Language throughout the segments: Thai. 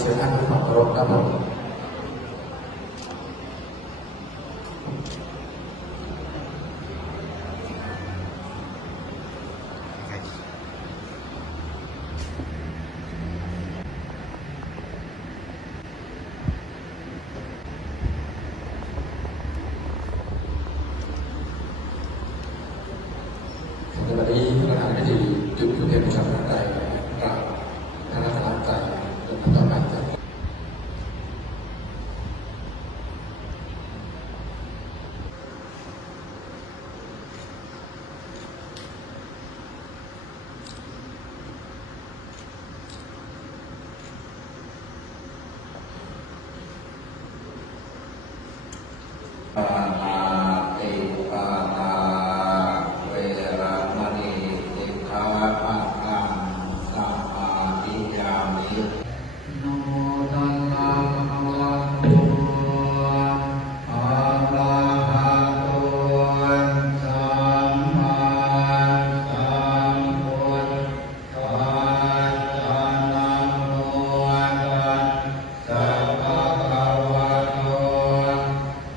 เชิญท่านด้วยความเคารพครับผมในวันนี้ประธานพิธีจุดทูปเทียนบูชาพระไตรกราบพระรัตนตรัยจนต่อไปจากปานาติปานาเวรมณีสิกขาปะทังสมาธิยามิโนตัสสะภะคะวะโตอะระหะโตสัมมาสัมพุทธัสสะนะโมตัสสะภะคะวะโต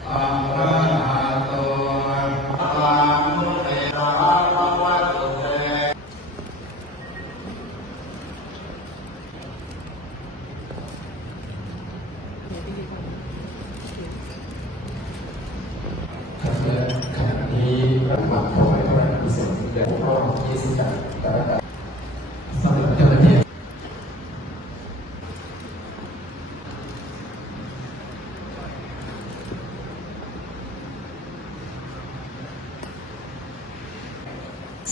อะระหะโตสัมมุเตสะภะคะวะโตเตขณะนี้ประมาณถวายพระราชกุศลแด่หลวงพ่อ20 กรกฎาคมสำหรับเจ้าหน้าที่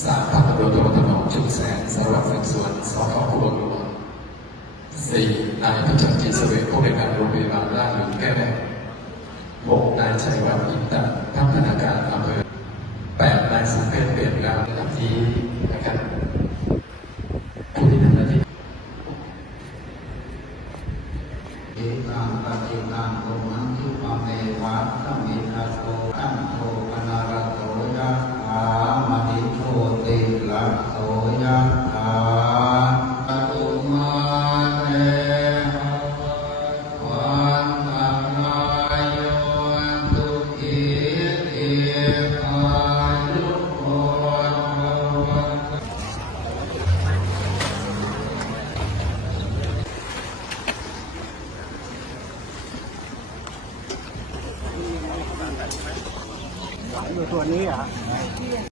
3พันตำรวจโทถนอมชุมแสงสารวัตรสืบสวนสพ.คูบางหลวง4นายพิจักรจิตเสวตผู้ในวยการโรงพยาบาลราชหลวงแก้ว6นายชัยวัฒน์อินตะพัฒนาการอำเภอ8นายสุเมธเปลี่ยนงามระดับที่นะครับผู้ที่ทำหน้าที่เอกาปฏิกาโกม